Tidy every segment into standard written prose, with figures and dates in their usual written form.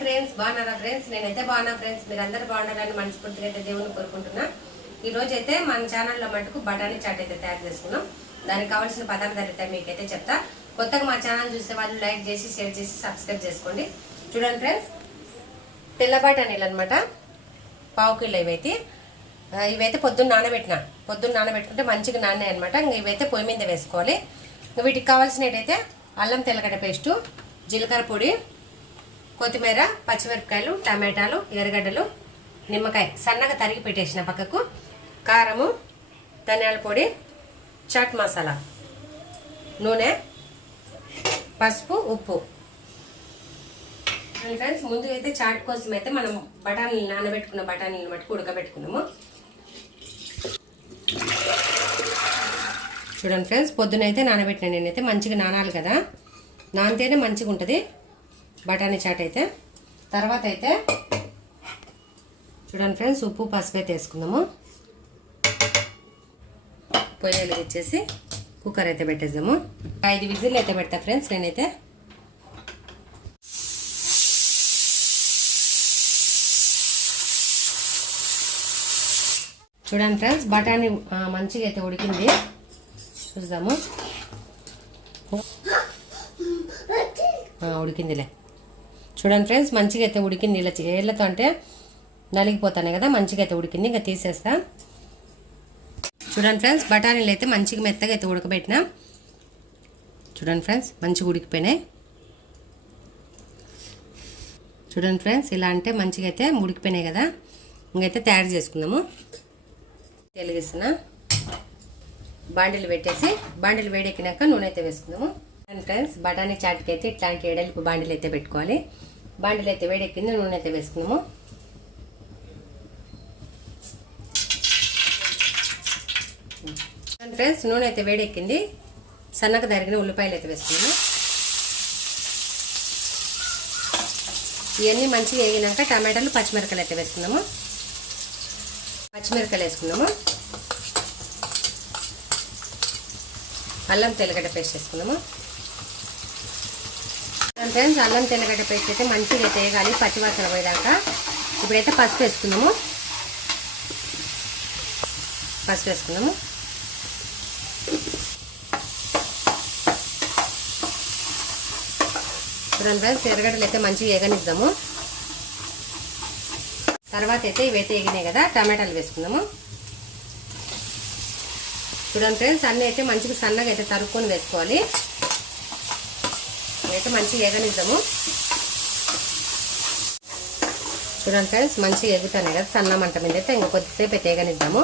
Friends, బాగున్నారా friends? నేనైతే బాగున్నా ఫ్రెండ్స్. మీరందరూ బాగున్నారని మనస్ఫూర్తిగా అయితే దేవుని కోరుకుంటున్నా. ఈ రోజు అయితే మన ఛానల్లో మటుకు బఠానీ చాట్ అయితే తయారు చేసుకున్నాం. దానికి కావాల్సిన పదార్థాలు అయితే మీకైతే చెప్తా. కొత్తగా మా ఛానల్ చూసే వాళ్ళు లైక్ చేసి, షేర్ చేసి, సబ్స్క్రైబ్ చేసుకోండి. చూడండి ఫ్రెండ్స్, తెల్ల బఠానీలు అనమాట, పావు కిలో ఇవైతే పొద్దున్న నానబెట్టుకుంటే మంచిగా నానే అనమాట. ఇవైతే పొయ్యి మీద వేసుకోవాలి. వీటికి కావాల్సినట్టయితే అల్లం తెల్లగడ్డ పేస్టు, జీలకర్ర పొడి, కొత్తిమీర, పచ్చిమిరపకాయలు, టమాటాలు, ఎర్రగడ్డలు, నిమ్మకాయ సన్నగా తరిగి పెట్టేసిన పక్కకు, కారము, ధనియాల పొడి, చాట్ మసాలా, నూనె, పసుపు, ఉప్పు. ఫ్రెండ్స్, ముందు అయితే చాట్ కోసం అయితే మనం బఠానీలు నానబెట్టుకున్న బఠానీలను మట్టుకు ఉడకబెట్టుకున్నాము. చూడండి ఫ్రెండ్స్, పొద్దునైతే నానబెట్టిన నేనైతే మంచిగా నానాలి కదా, నానితేనే మంచిగా ఉంటుంది బఠానీ చాట్ అయితే. తర్వాత అయితే చూడండి ఫ్రెండ్స్, ఉప్పు పసుపు అయితే వేసుకుందాము. పొయ్యిలు ఇచ్చేసి కుక్కర్ అయితే పెట్టేద్దాము. 5 విజిల్ అయితే పెడతా ఫ్రెండ్స్ నేనైతే. చూడండి ఫ్రెండ్స్, బఠానీ మంచిగా అయితే ఉడికింది, చూద్దాము. ఉడికిందిలే. చూడండి ఫ్రెండ్స్, మంచిగా అయితే ఉడికింది. ఇలా ఏళ్ళతో అంటే నలిగిపోతాయి కదా, మంచిగా అయితే ఉడికింది. ఇంకా తీసేస్తా. చూడండి ఫ్రెండ్స్, బఠానీలు అయితే మంచిగా మెత్తగా అయితే ఉడకబెట్టినా. చూడండి ఫ్రెండ్స్, మంచిగా ఉడికిపోయినాయి. చూడండి ఫ్రెండ్స్, ఇలా అంటే మంచిగా అయితే ఉడికిపోయినాయి కదా. ఇంకైతే తయారు చేసుకుందాము. వెలిగిస్తున్నా. బాండిలు పెట్టేసి బాండిలు వేడెక్కినాక నూనె అయితే వేసుకుందాము. ఫ్రెండ్స్, బఠానీ చాట్కి అయితే ఇట్లాంటి ఎడల్పు బాండిలు అయితే పెట్టుకోవాలి. బాండిలు అయితే వేడెక్కింది, నూనె అయితే వేసుకుందాము. ఫ్రెండ్స్, నూనె అయితే వేడెక్కింది. సన్నగా తరిగిన ఉల్లిపాయలు అయితే వేసుకున్నాము. ఇవన్నీ మంచిగా వేగినాక టమాటాలు, పచ్చిమిరపకాయలు అయితే వేసుకున్నాము. పచ్చిమిరపకాయలు వేసుకున్నాము. అల్లం తెల్లగడ్డ పేస్ట్ వేసుకున్నాము. ఫ్రెండ్స్, అల్లం తెల్లగడ్డ పేస్ట్ అయితే మంచిగా అయితే వేయాలి, పచ్చివాసన పోయేదాకా. ఇప్పుడైతే పసుపు వేసుకున్నాము. చూడండి ఫ్రెండ్స్, ఎర్రగడ్డలు అయితే మంచిగా వేగనిద్దాము. తర్వాత అయితే ఇవైతే వేగినాయి కదా, టమాటాలు వేసుకుందాము. చూడండి ఫ్రెండ్స్, అన్నీ అయితే మంచిగా సన్నగా అయితే తరుక్కొని వేసుకోవాలి. ఇవైతే మంచిగా వేగనిద్దాము. చూడండి ఫ్రెండ్స్, మంచిగా ఎగుతాయి కదా సన్న మంట మీద అయితే. ఇంకా కొద్దిసేపు అయితే వేగనిద్దాము.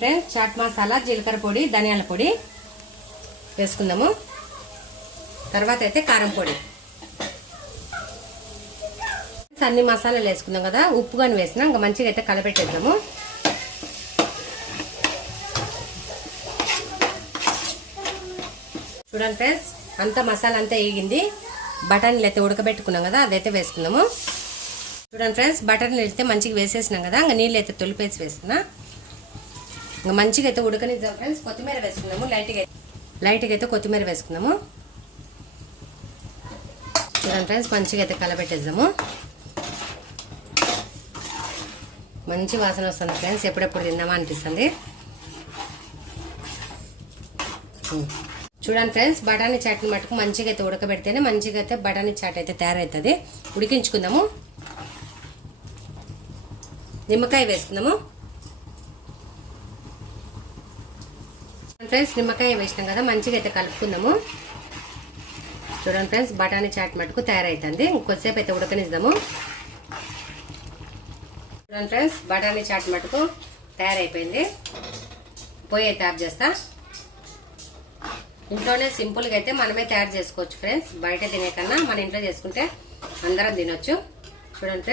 ఫ్రెండ్స్, చాట్ మసాలా, జీలకర్ర పొడి, ధనియాల పొడి వేసుకుందాము. తర్వాత అయితే కారం పొడి, అన్ని మసాలాలు వేసుకుందాం కదా. ఉప్పు కానీ వేసినా ఇంకా మంచిగా అయితే కలపెట్టేద్దాము. చూడండి ఫ్రెండ్స్, అంతా మసాలా అంతా వేగింది. బఠానీలు అయితే ఉడకబెట్టుకున్నాం కదా, అదైతే వేసుకుందాము. చూడండి ఫ్రెండ్స్, బఠానీలు అయితే మంచిగా వేసేసినాం కదా, ఇంకా నీళ్ళు అయితే తొలిపేసి వేస్తున్నా. ఇంకా మంచిగా అయితే ఉడకనిద్దాం ఫ్రెండ్స్. కొత్తిమీర వేసుకుందాము. లైట్గా అయితే కొత్తిమీర వేసుకుందాము. చూడండి ఫ్రెండ్స్, మంచిగా అయితే కలబెట్టేద్దాము. మంచి వాసన వస్తుంది ఫ్రెండ్స్, ఎప్పుడెప్పుడు తిందామా అనిపిస్తుంది. చూడండి ఫ్రెండ్స్, బఠానీ చాట్ని మటుకు మంచిగా అయితే ఉడకబెడితేనే మంచిగా అయితే బఠానీ చాట్ అయితే తయారవుతుంది. ఉడికించుకుందాము. నిమ్మకాయ వేసుకుందాము. ఫ్రెండ్స్, నిమ్మకాయ వేసినాం కదా, మంచిగా అయితే కలుపుకుందాము. చూడండి ఫ్రెండ్స్, బఠానీ చాట్ మటుకు తయారవుతుంది. ఇంకొద్దిసేపు అయితే ఉడకనిద్దాము. చూడండి ఫ్రెండ్స్, బఠానీ చాట్ మటుకు తయారైపోయింది. పొయ్యి అయితే ఆఫ్ చేస్తా. ఇంట్లోనే సింపుల్గా అయితే మనమే తయారు చేసుకోవచ్చు ఫ్రెండ్స్. బయట తినే కన్నా మన ఇంట్లో చేసుకుంటే అందరం తినొచ్చు. చూడండి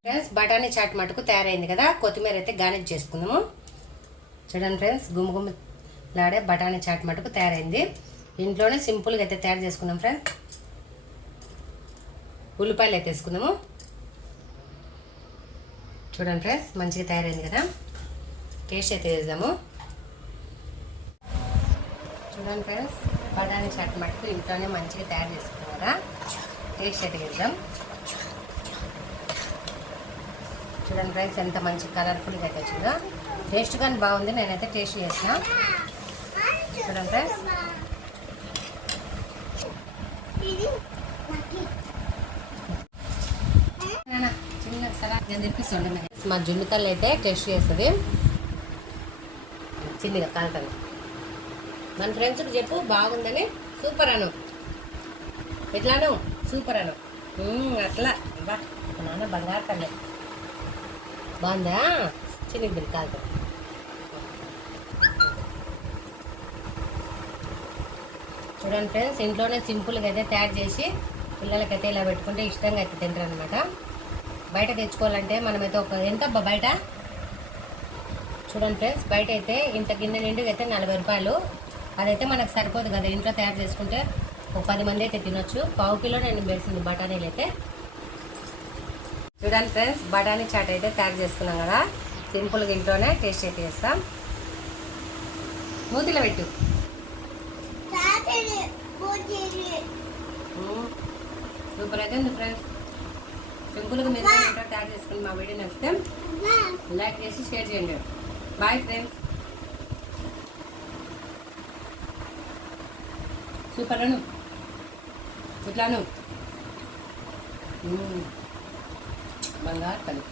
ఫ్రెండ్స్, బఠానీ చాట్ మటుకు తయారైంది కదా. కొత్తిమీర అయితే గార్నిష్ చేసుకుందాము. చూడండి ఫ్రెండ్స్, గుమగుమలాడే బఠానీ చాట్ మటుకు తయారైంది. ఇంట్లోనే సింపుల్గా అయితే తయారు చేసుకుందాం ఫ్రెండ్స్. ఉల్లిపాయలు అయితే వేసుకుందాము. చూడండి ఫ్రెండ్స్, మంచిగా తయారైంది కదా. టేస్ట్ అయితే వేద్దాము. చూడండి ఫ్రెండ్స్, బఠానీ చాట్ మటుకు ఇంట్లోనే మంచిగా తయారు చేసుకున్నారా. టేస్ట్ ఎదిగిద్దాం. చూడండి ఫ్రెండ్స్ ఎంత మంచి కలర్ఫుల్గా అయితే వచ్చిందో. టేస్ట్ కానీ బాగుంది. నేనైతే టేస్ట్ చేసిన. చూడండి ఫ్రెండ్స్ చిన్న సలా నేను తెప్పిస్తుండే. మా జున్నుతల్లి అయితే టేస్ట్ చేస్తుంది. చిన్నగా కాలుతుంది. మన ఫ్రెండ్స్కి చెప్పు బాగుందని. సూపర్ అను. ఎట్లాను సూపర్ అను. అట్లా బా నాన్న బంగారు తల్లి. బాగుందా? చిన్నది కాలుతుంది. చూడండి ఫ్రెండ్స్ ఇంట్లోనే సింపుల్గా అయితే తయారు చేసి పిల్లలకైతే ఇలా పెట్టుకుంటే ఇష్టంగా అయితే తింటారు అనమాట. బయట తెచ్చుకోవాలంటే మనమైతే ఎంత బయట చూడండి ఫ్రెండ్స్ బయట అయితే ఇంత గిన్నె నిండుగా అయితే 40 రూపాయలు. అదైతే మనకు సరిపోదు కదా. ఇంట్లో తయారు చేసుకుంటే ఒక 10 మంది అయితే తినొచ్చు. 1/2 కిలో నేను వేసింది బఠానీలు అయితే. చూడండి ఫ్రెండ్స్ బఠానీ చాట్ అయితే తయారు చేసుకున్నాం కదా. సింపుల్గా ఇంట్లోనే టేస్ట్ అయితే చేస్తాం. మూతిలో పెట్టు. సూపర్ అయితే ఉంది ఫ్రెండ్స్. సింపుల్గా మీరు ఇంట్లో తయారు చేసుకుని మా వీడియో నచ్చితే లైక్ చేసి షేర్ చేయండి. Bye friends. సూపర్ అను. ఇట్లాను బంగారు తల్లి.